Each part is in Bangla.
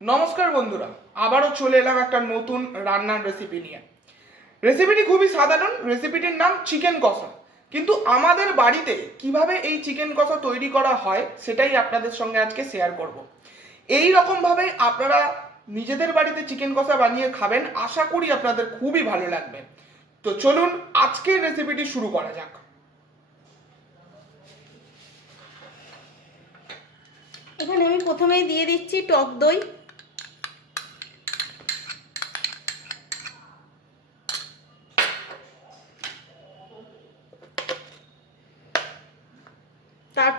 নমস্কার বন্ধুরা, আবারও চলে এলাম একটা নতুন রান্নার রেসিপি নিয়ে। রেসিপিটি খুবই সাধারণ রেসিপিটির নাম চিকেন কষা। কিন্তু আমাদের বাড়িতে কীভাবে এই চিকেন কষা তৈরি করা হয়, সেটাই আপনাদের সঙ্গে আজকে শেয়ার করব। এই রকমভাবে আপনারা নিজেদের বাড়িতে চিকেন কষা বানিয়ে খাবেন, আশা করি আপনাদের খুবই ভালো লাগবে। তো চলুন, আজকের রেসিপিটি শুরু করা যাক। এখানে আমি প্রথমেই দিয়ে দিচ্ছি টক দই।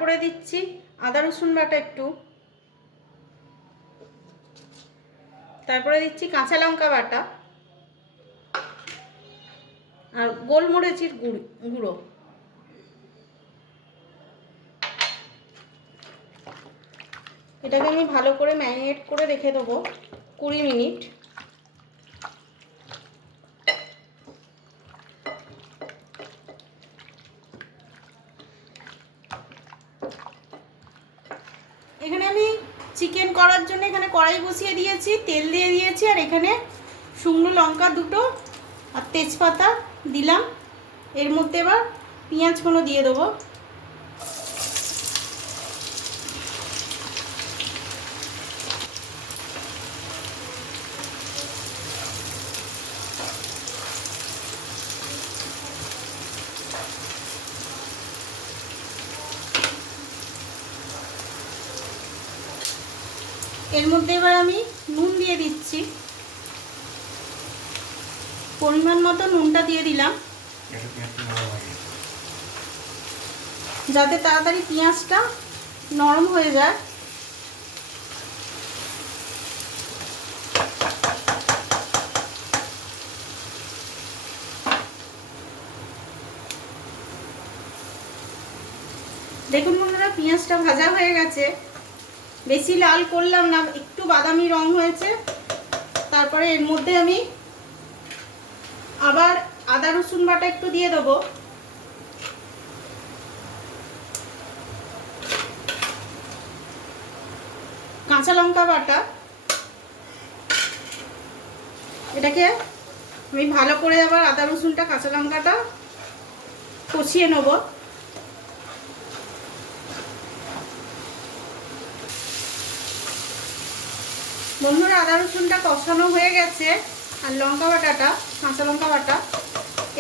তারপরে দিচ্ছি। আদা, রসুন বাটা একটু। তারপরে দিচ্ছি কাঁচা লঙ্কা বাটা। আর গোলমরিচের গুঁড়ো গুঁড়ো। এটাকে আমি ভালো করে ম্যারিনেট করে রেখে দেবো কুড়ি মিনিট এখানে আমি চিকেন করার জন্য এখানে কড়াই বসিয়ে দিয়েছি, তেল দিয়ে দিয়েছি, আর এখানে শুকনো লঙ্কা দুটো আর তেজপাতা দিলাম। এর মধ্যে এবার পেঁয়াজগুলো দিয়ে দেবো। এর মধ্যে এবার আমি নুন দিয়ে দিচ্ছি। পরিমাণ মতো নুনটা দিয়ে দিলাম। যাতে তাড়াতাড়ি পেঁয়াজটা নরম হয়ে যায়। দেখুন বন্ধুরা পেঁয়াজটা ভাজা হয়ে গেছে। বেশি লাল করলাম না, একটু বাদামি রং হয়েছে। তারপরে এর মধ্যে আমি আবার আদা রসুন বাটা একটু দিয়ে দেবো। কাঁচা লঙ্কা বাটা। এটাকে আমি ভালো করে আবার আদা রসুনটা, কাঁচা লঙ্কাটা কষিয়ে নেব বন্ধুরা আদা রসুনটা কষানো হয়ে গেছে আর লঙ্কা বাটাটা, কাঁচা লঙ্কা বাটা।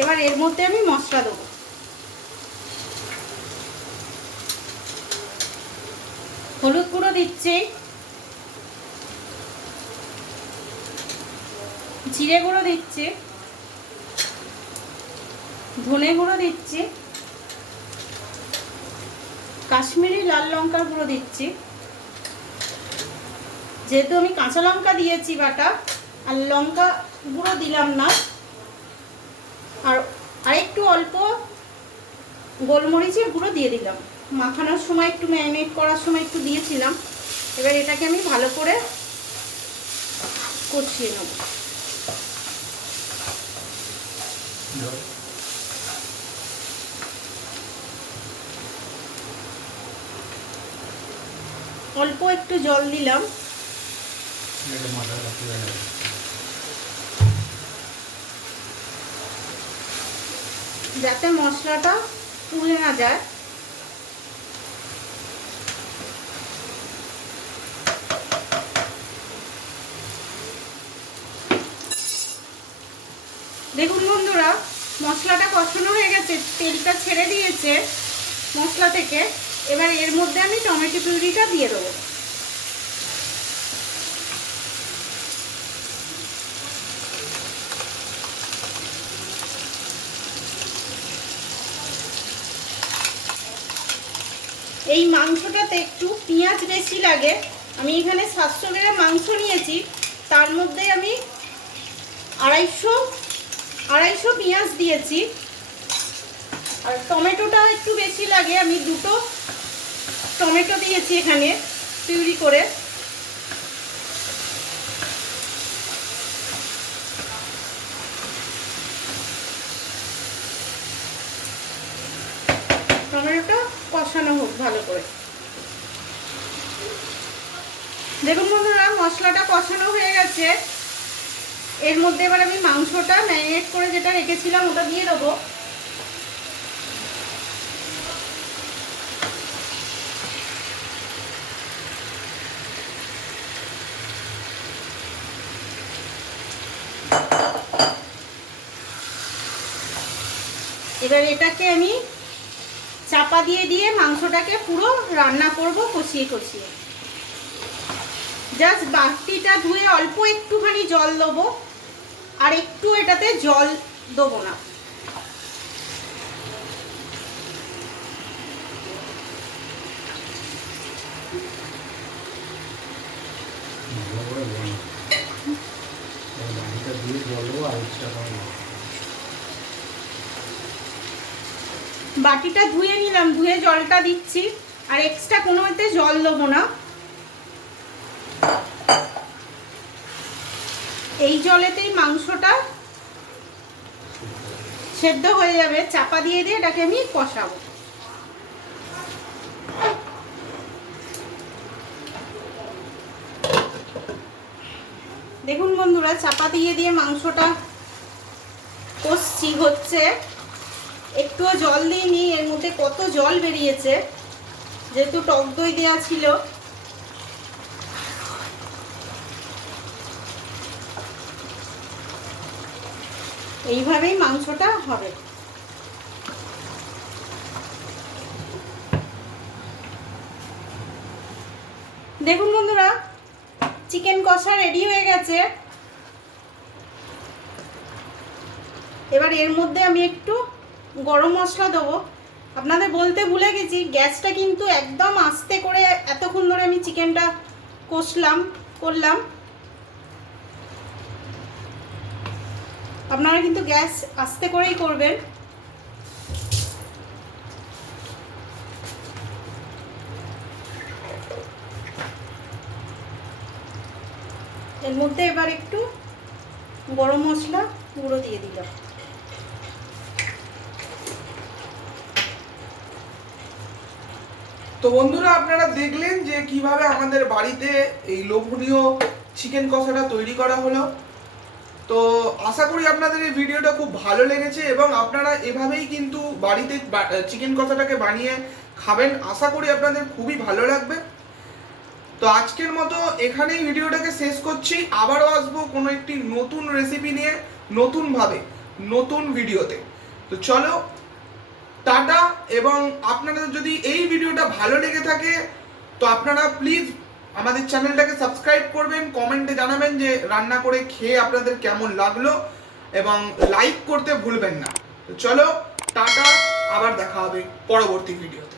এবার এর মধ্যে আমি মশলা দেবো। হলুদ গুঁড়ো দিচ্ছি। জিরে গুঁড়ো দিচ্ছি। ধনে গুঁড়ো দিচ্ছি। কাশ্মীরি লাল লঙ্কার গুঁড়ো দিচ্ছি। যেহেতু আমি কাঁচা লঙ্কা দিয়েছি বাটা, আর লঙ্কা গুঁড়ো দিলাম না। আর আরেকটু অল্প গোলমরিচের গুঁড়ো দিয়ে দিলাম। মাখানোর সময় একটু ম্যারিনেট করার সময় একটু দিয়েছিলাম। এবার এটাকে আমি ভালো করে কষিয়ে নেব। অল্প একটু জল দিলাম। যাতে মশলাটা পুড়ে না যায়। দেখুন বন্ধুরা, মশলাটা কষানো হয়ে গেছে, তেলটা ছেড়ে দিয়েছে মশলা থেকে। এবার এর মধ্যে আমি টমেটো পিউরিটা দিয়ে দেবো। এই মাংসটাতে একটু পেঁয়াজ বেশি লাগে। আমি এখানে সাতশো গ্রাম মাংস নিয়েছি। তার মধ্যে আমি আড়াইশো আড়াইশো পেঁয়াজ দিয়েছি। আর টমেটোটা একটু বেশি লাগে। আমি দুটো টমেটো দিয়েছি এখানে, পিউরি করে টমেটোটা কষানো হোক ভালো করে। দেখুন বন্ধুরা, মশলাটা কষানো হয়ে গেছে। এর মধ্যে এবার আমি মাংসটা ম্যারিনেট করে যেটা রেখেছিলাম ওটা দিয়ে দেবো। এবার এটাকে আমি চাপা দিয়ে দিয়ে মাংসটাকে পুরো রান্না করব, কষিয়ে কষিয়ে। জাস্ট বাটিটা ধুয়ে অল্প একটুখানি জল দেবো, আর একটু এটাতে জল দেবো না ভালো করে বলো এই বাড়িটা দিয়ে বলব আর ইচ্ছা করে না। বাটিটা ধুয়ে নিলাম, ধুয়ে জলটা দিচ্ছি, আর এক্সট্রা কোনো এতে জল দেবো না। এই জলেতেই মাংসটা সেদ্ধ হয়ে যাবে। চাপা দিয়ে দিয়ে এটাকে আমি কষাবো। দেখুন বন্ধুরা, চাপা দিয়ে দিয়ে মাংসটা কষছি, হচ্ছে। একটুও জল দিইনি, এর মধ্যে কত জল বেরিয়েছে। যেহেতু টক দই দেওয়া ছিল। এইভাবেই মাংসটা হবে। দেখুন বন্ধুরা, চিকেন কষা রেডি হয়ে গেছে। এবার এর মধ্যে আমি একটু গরম মশলা দেবো। আপনাদের বলতে ভুলে গেছি, গ্যাসটা কিন্তু একদম আস্তে করে এতক্ষণ ধরে আমি চিকেনটা কষলাম, করলাম। আপনারা কিন্তু গ্যাস আস্তে করেই করবেন। এর মধ্যে এবার একটু গরম মশলা গুঁড়ো দিয়ে দিলাম। তো বন্ধুরা, আপনারা দেখলেন যে কীভাবে আমাদের বাড়িতে এই লোভনীয় চিকেন কষাটা তৈরি করা হলো। তো আশা করি আপনাদের এই ভিডিওটা খুব ভালো লেগেছে এবং আপনারা এভাবেই কিন্তু বাড়িতে চিকেন কষাটাকে বানিয়ে খাবেন। আশা করি আপনাদের খুবই ভালো লাগবে। তো আজকের মতো এখানেই ভিডিওটাকে শেষ করছি। আবারও আসব কোনো একটি নতুন রেসিপি নিয়ে নতুনভাবে, নতুন ভিডিওতে। তো চলো টাটা এবং আপনারা যদি এই ভিডিওটা ভালো লেগে থাকে, তো আপনারা প্লিজ আমাদের চ্যানেলটাকে সাবস্ক্রাইব করবেন কমেন্টে জানাবেন যে রান্না করে খেয়ে আপনাদের কেমন লাগল এবং লাইক করতে ভুলবেন না। তো চলো, টাটা, আবার দেখা হবে পরবর্তী ভিডিওতে।